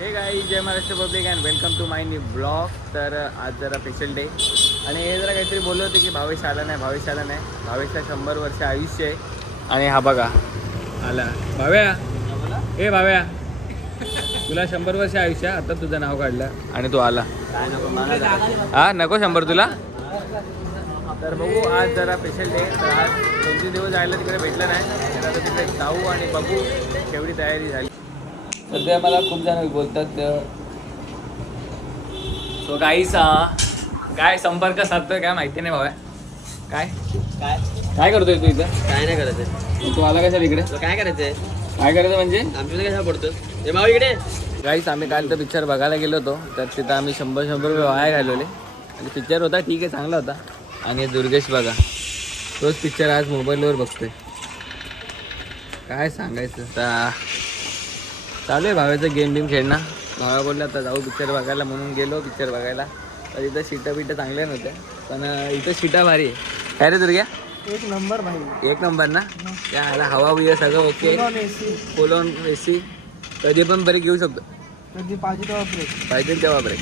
Hey guys Jai Maharashtra public and welcome to my new blog तर आज जरा special day आणि हे जरा काहीतरी बोललं होते की भावेश आला नाही भावेश आला नाही. भावेशला शंभर वर्ष आयुष्य आहे. आणि हा बघा आला. भाव्या? हे भाव्या. तुला शंभर वर्ष आयुष्य आता तुझं नाव काढलं. आणि तू आला. हा नको शंभर तुला? तर बघू आज जरा स्पेशल डे तर आज दोन तीन दिवस जायला तिकडे भेटलं नाही. तर आता तिकडे जाऊ आणि बघू. केवढी तयारी झाली. सध्या मला खूप जण बोलतात सो काहीच काय संपर्क साधतोय काय माहिती नाही बाबा. काय? काय? काय करतोय तू इथं? काय नाही करायचंय तू आला कशा इकडे? काय करायचंय काय करायचं म्हणजे? आमच्या कशा पडतो हे माव इकडे. गाईस आम्ही काल तर पिक्चर बघायला गेलो होतो. तर तिथं आम्ही शंभर शंभर रुपये वाया घालवले. आणि पिक्चर होता ठीक आहे चांगला होता. आणि दुर्गेश बघा तोच पिक्चर आज मोबाईलवर बघतोय. काय सांगायचं? आता चालू आहे भाव्याचं गेम बिम खेळणं. भावा बोलला आता जाऊ पिक्चर बघायला. म्हणून गेलो पिक्चर बघायला. तर इथं सीटा बिटा चांगल्या नव्हत्या पण इथं सीटा भारी आहे. काय रे दुर्ग्या? एक नंबर भाई. एक नंबर ना? त्या ह्याला हवा बिया सगळं ओके कोलोन एसी कधी पण ब्रेक घेऊ शकतो. कधी पाहिजे तेव्हा ब्रेक पाहिजे तेव्हा ब्रेक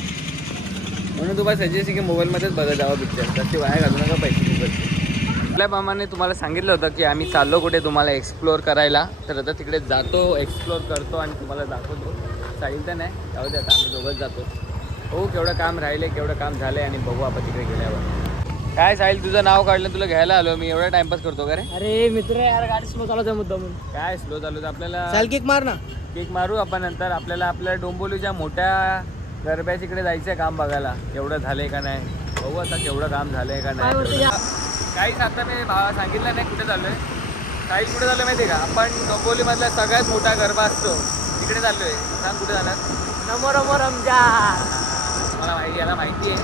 म्हणून तुम्हाला सजेस्ट की मोबाईलमध्येच बघा जावा पिक्चर तसे वाया घालू नका पैसे आपल्याप्रमाणे तुम्हाला सांगितलं होतं की आम्ही चाललो कुठे तुम्हाला एक्सप्लोअर करायला. तर आता तिकडे जातो एक्सप्लोअर करतो आणि तुम्हाला दाखवतो. चालेल तर नाही जाऊ दे आता आम्ही दोघंच जातो. हो केवढं काम राहिले केवढं काम झालंय आणि बघू आपण तिकडे गेल्यावर. काय साहिल तुझं नाव काढलं तुला घ्यायला आलो मी. एवढा टाइमपास करतो का रे? अरे मित्र यार गाडी स्लो चालवता मुद्दा म्हणून काय स्लो चालू आपल्याला चाल किक मार ना. केक मारू आपण नंतर. आपल्याला आपल्या डोंबोलीच्या मोठ्या गरब्याच्या जायचं आहे काम बघायला. केवढं झालंय का नाही? बघू आता केवढं काम झालंय का नाही. काहीच आता मी भावा सांगितलं नाही कुठे चाललोय. काही कुठे चाललोय माहिती आहे का? आपण डोंबोलीमधला सगळ्यात मोठा गरबा असतो. तिकडे चाललोय. सांग कुठे जाणार नमो रमो रमजा मला माहिती याला माहिती आहे.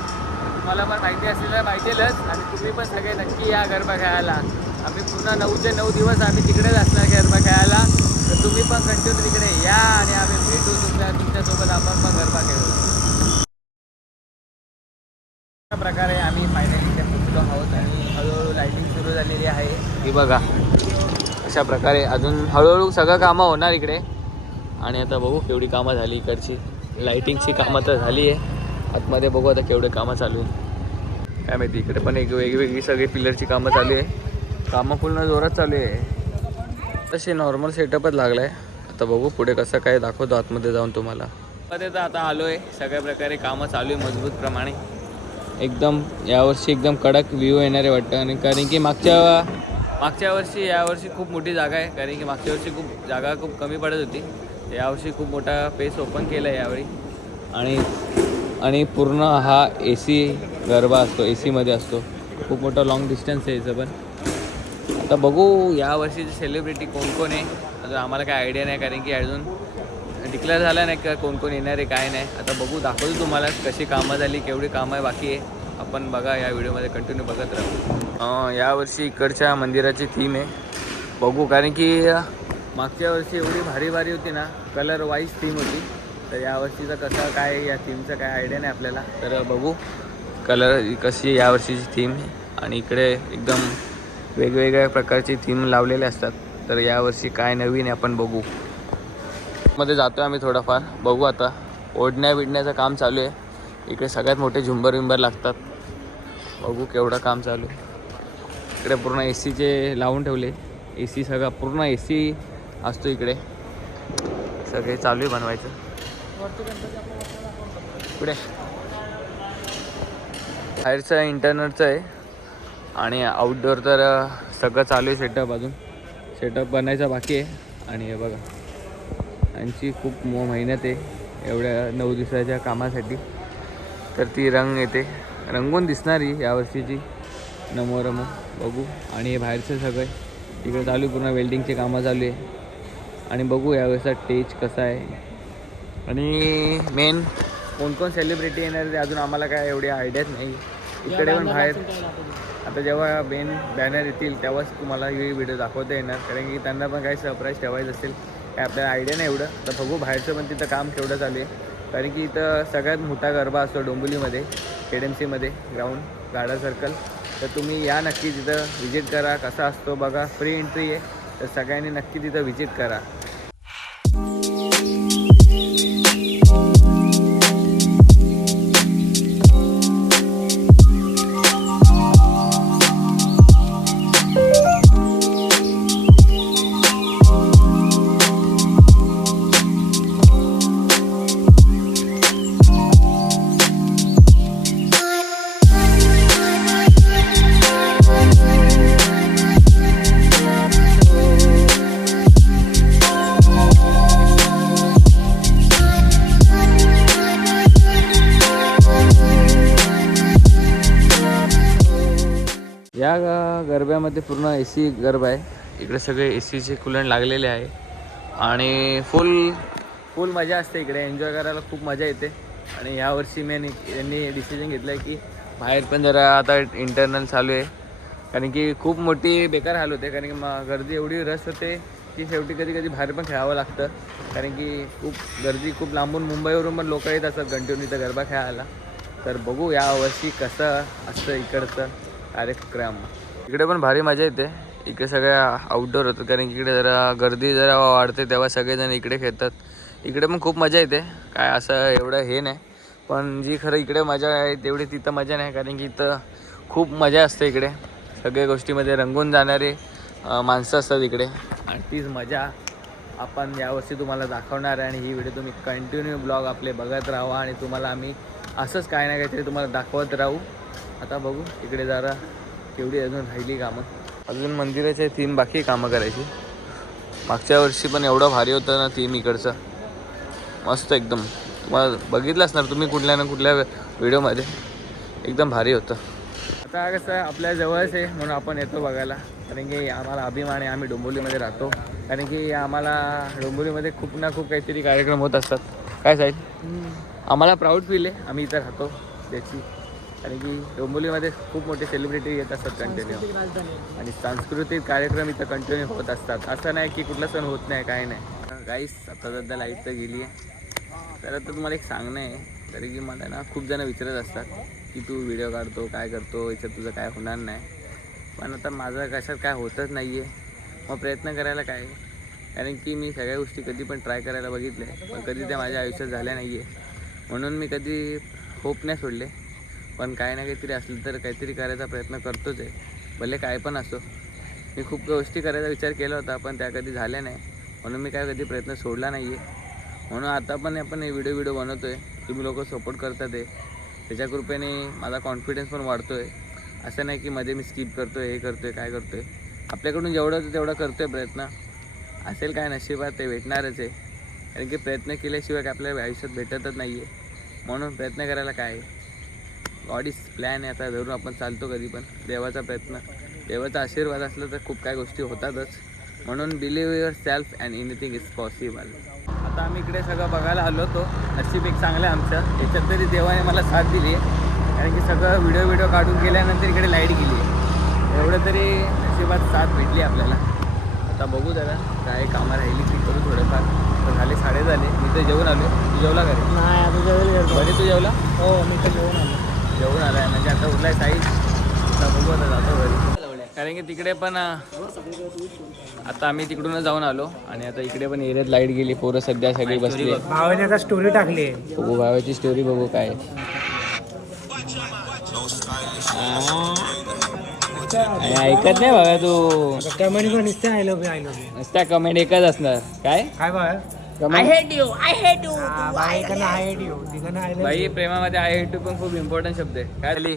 तुम्हाला पण माहिती असलेलं पाहिजेलच आणि तुम्ही पण सगळे नक्की या गरबा खेळायला. आम्ही पूर्ण नऊचे नऊ दिवस आम्ही तिकडेच असणार गरबा खेळायला. तर तुम्ही पण कंटिन्यू तिकडे या आणि आम्ही भेटू तुमच्या तुमच्यासोबत आपण पण गरबा खेळू अशा प्रकारे आम्ही फायनली इथे पोचलो आहोत आणि हळूहळू लाईटिंग सुरू झालेली आहे. ही बघा. अशा प्रकारे अजून हळूहळू सगळं कामं होणार इकडे. आणि आता बघू केवढी कामं झाली इकडची. लाईटिंगची कामं तर झाली आहे. आतमध्ये बघू आता केवढे कामं चालू आहे काय माहिती इकडे पण एक वेगवेगळी सगळी पिलरची कामं चालू आहे. कामं पूर्ण जोरात चालू आहे. तसे नॉर्मल सेटअपच लागला आहे आता बघू पुढे कसं काय दाखवतो आतमध्ये जाऊन तुम्हाला. तर आता आलो आहे सगळ्या प्रकारे कामं चालू आहे मजबूत प्रमाणे. एकदम यावर्षी एकदम कडक व्ह्यू येणारे वाटतं. आणि कारण की मागच्या मागच्या वर्षी यावर्षी खूप मोठी जागा आहे. कारण की मागच्या वर्षी खूप जागा खूप कमी पडत होती. यावर्षी खूप मोठा पेस ओपन केला आहे यावेळी. आणि आणि पूर्ण हा ए सी गरबा असतो ए सीमध्ये असतो. खूप मोठा लॉंग डिस्टन्स आहे याचं पण. आता बघू यावर्षीचे सेलिब्रिटी कोण कोण आहे. अजून आम्हाला काय आयडिया नाही कारण की अजून डिक्लेअर झालं नाही का कोण कोण येणार आहे काय नाही. आता बघू दाखवतो तुम्हाला कशी कामं झाली केवढी कामं आहे बाकी आहे. आपण बघा या व्हिडिओमध्ये कंटिन्यू बघत राहू. यावर्षी इकडच्या मंदिराची थीम आहे. बघू कारण की मागच्या वर्षी एवढी भारी भारी होती ना कलर वाईज थीम होती. तर यावर्षीचं कसं काय या थीमचं काय आयडिया नाही आपल्याला. तर बघू कलर कशी यावर्षीची थीम आहे. आणि इकडे एकदम वेगवेगळ्या प्रकारची थीम लावलेले असतात. तर यावर्षी काय नवीन आहे आपण बघू. मध्ये जातो आम्ही थोडाफार. बघू आता. ओढण्या बिडण्याचं काम चालू आहे. इकडे सगळ्यात मोठे झुंबर विंबर लागतात. बघू केवढं काम चालू आहे. इकडे पूर्ण ए सीचे लावून ठेवले. ए सी सगळं पूर्ण ए सी असतो इकडे. सगळे चालू आहे बनवायचं. इकडे. बाहेरचं इंटरनेटचं आहे. आणि आउटडोअर तर सगळं चालू आहे सेटअप अजून. सेटअप बनायचा बाकी आहे. आणि हे बघा. यांची खूप मो मेहनत आहे एवढ्या नऊ दिवसाच्या कामासाठी. तर ती रंग येते. रंगून दिसणारी यावर्षीची नमो रमो बघू. आणि हे बाहेरचं सगळं तिकडे चालू पूर्ण वेल्डिंगची कामं चालू आहे. आणि बघू यावेळेचा टेच कसा आहे. आणि मेन कोण कोण सेलिब्रिटी येणार ते अजून आम्हाला काय एवढी आयडियाच नाही. इकडे पण बाहेर. आता जेव्हा मेन बॅनर येतील तेव्हाच तुम्हाला ही व्हिडिओ दाखवता येणार. कारण की त्यांना पण काही सरप्राईज ठेवायचं असेल. काय आपल्याला आयडिया नाही एवढं. तर बघू बाहेरचं पण तिथं काम केवढं चालू आहे. कारण की इथं सगळ्यात मोठा गरबा असतो डोंबिवलीमध्ये एड एम सीमध्ये ग्राउंड गाडा सर्कल तर तुम्ही या नक्की तिथं व्हिजिट करा. कसा असतो बघा फ्री एंट्री आहे. तर सगळ्यांनी नक्की तिथं व्हिजिट करा. गरब्यामध्ये पूर्ण ए सी गरबा आहे. इकडे सगळे ए सीचे कुलंट लागलेले आहे. आणि फुल फुल मजा असते इकडे. एन्जॉय करायला खूप मजा येते. आणि यावर्षी मी यांनी डिसिजन घेतलं आहे की बाहेर पण जरा आता इंटरनल चालू आहे. कारण की खूप मोठी बेकार हाल होते. कारण की मग गर्दी एवढी रस होते की शेवटी कधी कधी बाहेर पण खेळावं लागतं. कारण की खूप गर्दी खूप लांबून मुंबईवरून पण लोक येत असतात कंटिन्यू इथं गरबा खेळायला. तर बघू या वर्षी कसं असतं इकडचं कार्यक्रम. इकडे पण भारी मजा येते. इकडे सगळ्या आउटडोर होतात. कारण की इकडे जरा गर्दी जरा वाढते तेव्हा सगळेजण इकडे खेळतात. इकडे पण खूप मजा येते. काय असं एवढं हे नाही. पण जी खरं इकडे मजा आहे तेवढी तिथं मजा नाही. कारण की इथं खूप मजा असते इकडे. सगळ्या गोष्टीमध्ये रंगून जाणारे माणसं असतात इकडे. आणि तीच मजा आपण यावर्षी तुम्हाला दाखवणार आहे. आणि ही व्हिडिओ तुम्ही कंटिन्यू ब्लॉग आपले बघत राहा. आणि तुम्हाला आम्ही असंच काय ना काहीतरी तुम्हाला दाखवत राहू. आता बघू. इकडे जरा केवढी अजून राहिली कामं. अजून मंदिराचे थीम बाकी कामं करायची. मागच्या वर्षी पण एवढं भारी होतं ना थीम इकडचं. मस्त एकदम. तुम्हाला बघितलं असणार तुम्ही कुठल्या ना कुठल्या व्हिडिओमध्ये. एकदम भारी होतं. आता कसं आपल्या जवळच आहे म्हणून आपण येतो बघायला. कारण की आम्हाला अभिमान आहे आम्ही डोंबिवलीमध्ये राहतो. कारण की आम्हाला डोंबिवलीमध्ये खूप ना खूप काहीतरी कार्यक्रम होत असतात. काय साहेब आम्हाला प्राऊड फील आहे आम्ही इथं राहतो. त्याची कारण की डोंबिवलीमध्ये खूप मोठे सेलिब्रिटी येत असतात कंटिन्यू आणि सांस्कृतिक कार्यक्रम इथं कंटिन्यू होत असतात. असं नाही की कुठला सण होत नाही काय नाही. गाईस आता सध्या लाइट तर गेली आहे. तर आता तुम्हाला एक सांगणं आहे तरी की मला ना खूप जण विचारत असतात की तू व्हिडिओ काढतो काय करतो याच्यात तुझं काय होणार नाही. पण आता माझं कशात काय होतच नाही आहे मग प्रयत्न करायला काय? कारण की मी सगळ्या गोष्टी कधी पण ट्राय करायला बघितल्या पण कधी त्या माझ्या आयुष्यात झाल्या नाही आहे म्हणून मी कधी होप नाही सोडले. पण काही ना काहीतरी असलं तर काहीतरी करायचा प्रयत्न करतोच आहे. भले काय पण असो. मी खूप गोष्टी करायचा विचार केला होता पण त्या कधी झाल्या नाही. म्हणून मी काय कधी प्रयत्न सोडला नाही आहे म्हणून आता पण आपण हे व्हिडिओ व्हिडिओ बनवतो आहे तुम्ही लोक सपोर्ट करतात आहे त्याच्या कृपेने माझा कॉन्फिडन्स पण वाढतो आहे असं नाही की मध्ये मी स्किप करतो आहे हे करतो आहे काय करतो आहे आपल्याकडून जेवढं होतं तेवढं करतो आहे प्रयत्न. असेल काय नशिबात ते भेटणारच आहे. कारण की प्रयत्न केल्याशिवाय काय आपल्या आयुष्यात भेटतच नाही आहे म्हणून प्रयत्न करायला काय आहे? गॉड इज प्लॅन आहे आता धरून आपण चालतो कधी पण. देवाचा प्रयत्न. देवाचा आशीर्वाद असला तर खूप काय गोष्टी होतातच. म्हणून believe yourself and anything is possible आता आम्ही इकडे सगळं बघायला आलो होतो. नशीब एक चांगलं आहे आमचं. याच्यात तरी देवाने मला साथ दिली. आहे कारण की सगळं व्हिडिओ व्हिडिओ काढून गेल्यानंतर इकडे लाइट गेली. आहे एवढं तरी नशिबात साथ भेटली आपल्याला. आता बघू जरा काय कामं राहिली ती करू थोडंफार. झाले साडे झाले. मी तर जेवून आलो तू जेवला घरी नाही आता जेवेल बरे तू जेवला? हो मी तर जेवण आलो जेवून आलाय म्हणजे आता उरलाय साईज आता बघू आता जातो घरी. कारण की तिकडे पण आता आम्ही तिकडूनच जाऊन आलो आणि आता इकडे पण एरियात लाइट गेली पोरं सध्या सगळी बसली भावाने आता स्टोरी टाकली. बघू भावाची स्टोरी बघू काय आहे. ऐकत नाही बघा तू. कमेंट पण नुसते आय लव्ह आय लव्ह नुसत्या कमेंट एकच असणार. काय? काय बघा comment बाईकडनं I hate you I love बाई प्रेमामध्ये आय हेट पण खूप इम्पॉर्टंट शब्द आहे. काय झाली?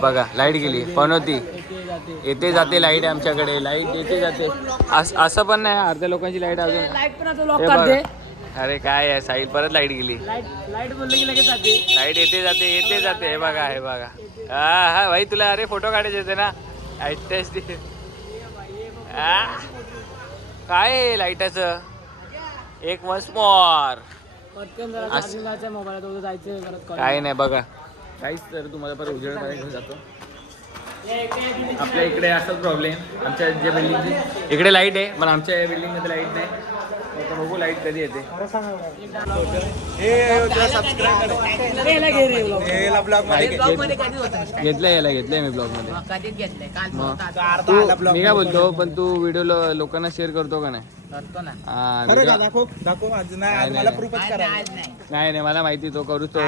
बघा लाइट गेली. पण होती? येते जाते. येते जाते लाइट आमच्याकडे. लाइट येते जाते. अस- असं पण नाही अर्ध्या लोकांची लाइट अजून. लाइट पण आता लॉक हे करते. बघा. अरे काय आहे साहिल परत लाइट गेली. लाइट लाइट बोललं की लगेच जाते. लाइट येते जाते येते जाते. हे बघा हे बघा. हा हा भाई तुला अरे फोटो काढायचे होते ना. ऍटटेस्ट काय लाईटाचं? एक वन्स मॉर पटकन जरा चार्जिंग लावायचं मोबाईल उद्या जायचं परत. काय नाही बघा. काहीच तर तुम्हाला परत उजेडमध्ये घेऊन जातो. आपल्या इकडे असाच प्रॉब्लेम आमच्या जे बिल्डिंग इकडे लाइट आहे पण आमच्या या बिल्डिंगमध्ये लाइट नाही. आता बघू लाइट कधी येते. घेतलंय याला घेतलंय मी ब्लॉगमध्ये. मी काय बोलतो पण तू व्हिडिओ लोकांना शेअर करतो का नाही? हा नाही नाही, मला नाही. प्रूफच करायचं नाही नाही. मला माहिती तो करू तो.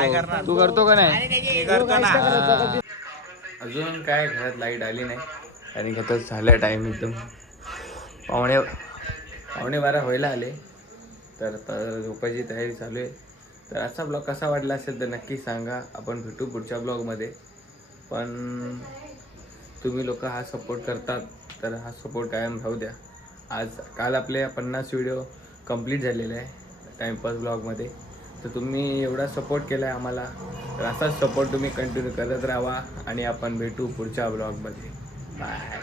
तू करतो का नाही? मी करतो ना. अजून काय घरात लाइट आली नाही. आणि आता झालं टाईम एकदम. पावणे पावणे बारा व्हायला आले. तर आता झोपायची तयारी चालू आहे. तर आजचा ब्लॉग कसा वाटला असेल तर नक्की सांगा. आपण भेटू पुढच्या ब्लॉगमध्ये. पण तुम्ही लोक हा सपोर्ट करतात तर हा सपोर्ट कायम राहू द्या. आज काल आपले पन्नास व्हिडिओ कंप्लीट झालेले आहे टाईमपास ब्लॉगमध्ये. तर तुम्ही एवढा सपोर्ट केला आहे आम्हाला. तर असाच सपोर्ट तुम्ही कंटिन्यू करत राहा आणि आपण भेटू पुढच्या ब्लॉगमध्ये. बाय